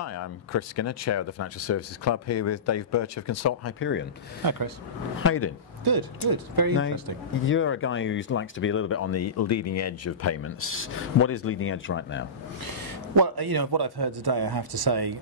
Hi, I'm Chris Skinner, Chair of the Financial Services Club, here with Dave Birch of Consult Hyperion. Hi, Chris. How you doing? Good, good. Very interesting. You're a guy who likes to be a little bit on the leading edge of payments. What is leading edge right now? Well, you know, what I've heard today, I have to say,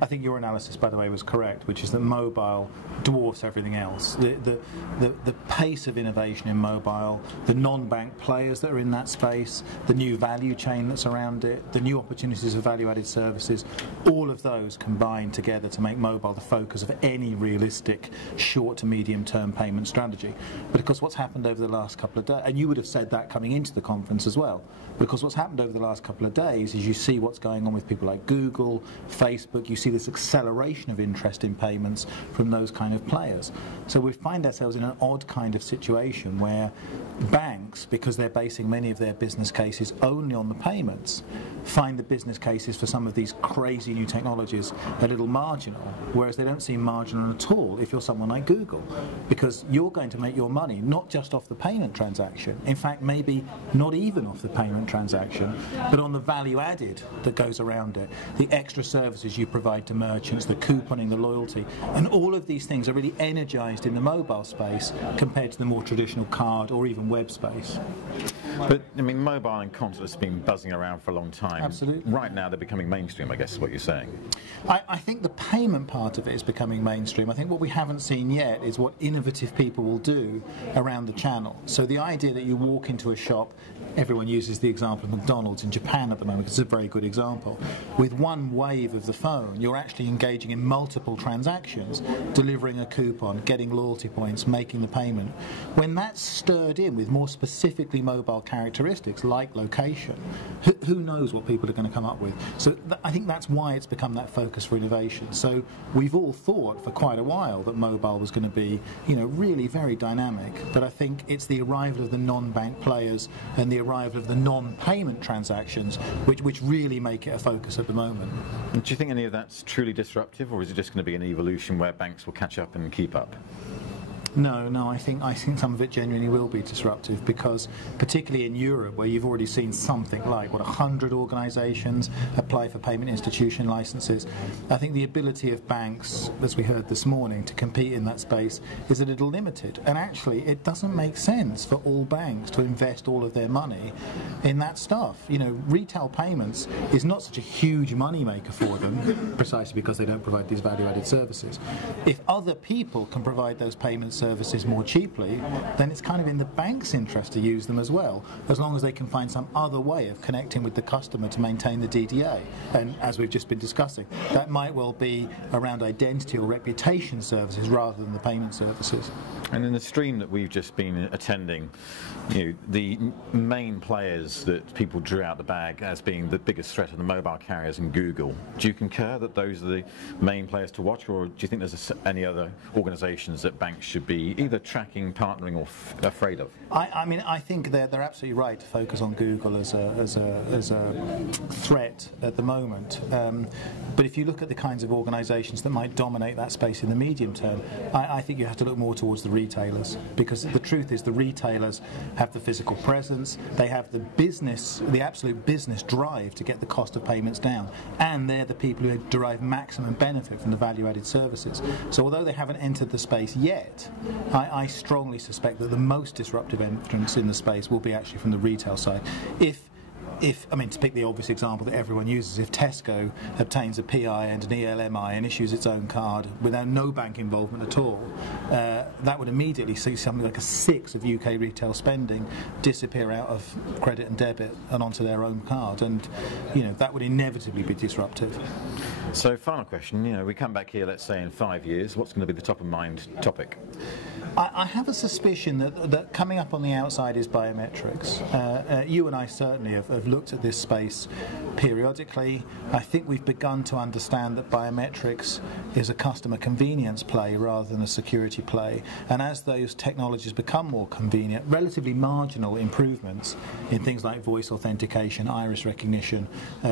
I think your analysis, by the way, was correct, which is that mobile dwarfs everything else. The pace of innovation in mobile, the non-bank players that are in that space, the new value chain that's around it, the new opportunities of value-added services, all of those combine together to make mobile the focus of any realistic short to medium-term payment strategy. But of course, what's happened over the last couple of days, and you would have said that coming into the conference as well, because what's happened over the last couple of days is you see what's going on with people like Google, Facebook. You see this acceleration of interest in payments from those kind of players. So we find ourselves in an odd kind of situation where banks, because they're basing many of their business cases only on the payments, find the business cases for some of these crazy new technologies a little marginal, whereas they don't seem marginal at all if you're someone like Google, because you're going to make your money not just off the payment transaction, in fact maybe not even off the payment transaction, but on the value added that goes around it, the extra services you provide to merchants, the couponing, the loyalty, and all of these things are really energized in the mobile space compared to the more traditional card or even web space. But, I mean, mobile and contactless have been buzzing around for a long time. Absolutely. Right now they're becoming mainstream, I guess is what you're saying. I think the payment part of it is becoming mainstream. I think what we haven't seen yet is what innovative people will do around the channel. So the idea that you walk into a shop, everyone uses the example of McDonald's in Japan at the moment, because it's a very good example. With one wave of the phone, you're actually engaging in multiple transactions, delivering a coupon, getting loyalty points, making the payment. When that's stirred in with more specifically mobile characteristics like location, who knows what people are going to come up with. So I think that's why it's become that focus for innovation. So we've all thought for quite a while that mobile was going to be, you know, really very dynamic, but I think it's the arrival of the non-bank players and the arrival of the non-payment transactions which really make it a focus at the moment. And do you think any of that's truly disruptive, or is it just going to be an evolution where banks will catch up and keep up? No, I think some of it genuinely will be disruptive, because particularly in Europe, where you've already seen something like 100 organisations apply for payment institution licenses, I think the ability of banks, as we heard this morning, to compete in that space is a little limited. And actually, it doesn't make sense for all banks to invest all of their money in that stuff. You know, retail payments is not such a huge money maker for them, precisely because they don't provide these value-added services. If other people can provide those payment services more cheaply, then it's kind of in the bank's interest to use them as well, as long as they can find some other way of connecting with the customer to maintain the DDA. And as we've just been discussing, that might well be around identity or reputation services rather than the payment services. And in the stream that we've just been attending, you know, the main players that people drew out the bag as being the biggest threat are the mobile carriers and Google. Do you concur that those are the main players to watch, or do you think there's any other organisations that banks should be either tracking, partnering, or afraid of? I mean, I think they're absolutely right to focus on Google as a threat at the moment. But if you look at the kinds of organisations that might dominate that space in the medium term, I think you have to look more towards the retailers, because the truth is the retailers have the physical presence, they have the business, the absolute business drive to get the cost of payments down, and they're the people who derive maximum benefit from the value-added services. So although they haven't entered the space yet, I strongly suspect that the most disruptive entrance in the space will be actually from the retail side. If, I mean, to pick the obvious example that everyone uses, if Tesco obtains a PI and an ELMI and issues its own card without no bank involvement at all, that would immediately see something like a sixth of UK retail spending disappear out of credit and debit and onto their own card, and you know that would inevitably be disruptive. So, final question, you know, we come back here, let's say in 5 years, what's going to be the top of mind topic? I have a suspicion that coming up on the outside is biometrics. You and I certainly have looked at this space periodically. I think we've begun to understand that biometrics is a customer convenience play rather than a security play. And as those technologies become more convenient, relatively marginal improvements in things like voice authentication, iris recognition,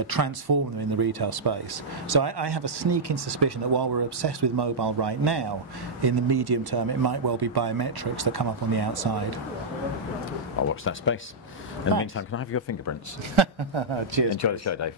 transform them in the retail space. So I have a sneaking suspicion that while we're obsessed with mobile right now, in the medium term it might well be biometrics that come up on the outside. I'll watch that space. In the meantime, can I have your fingerprints? Cheers. Enjoy the show, Dave.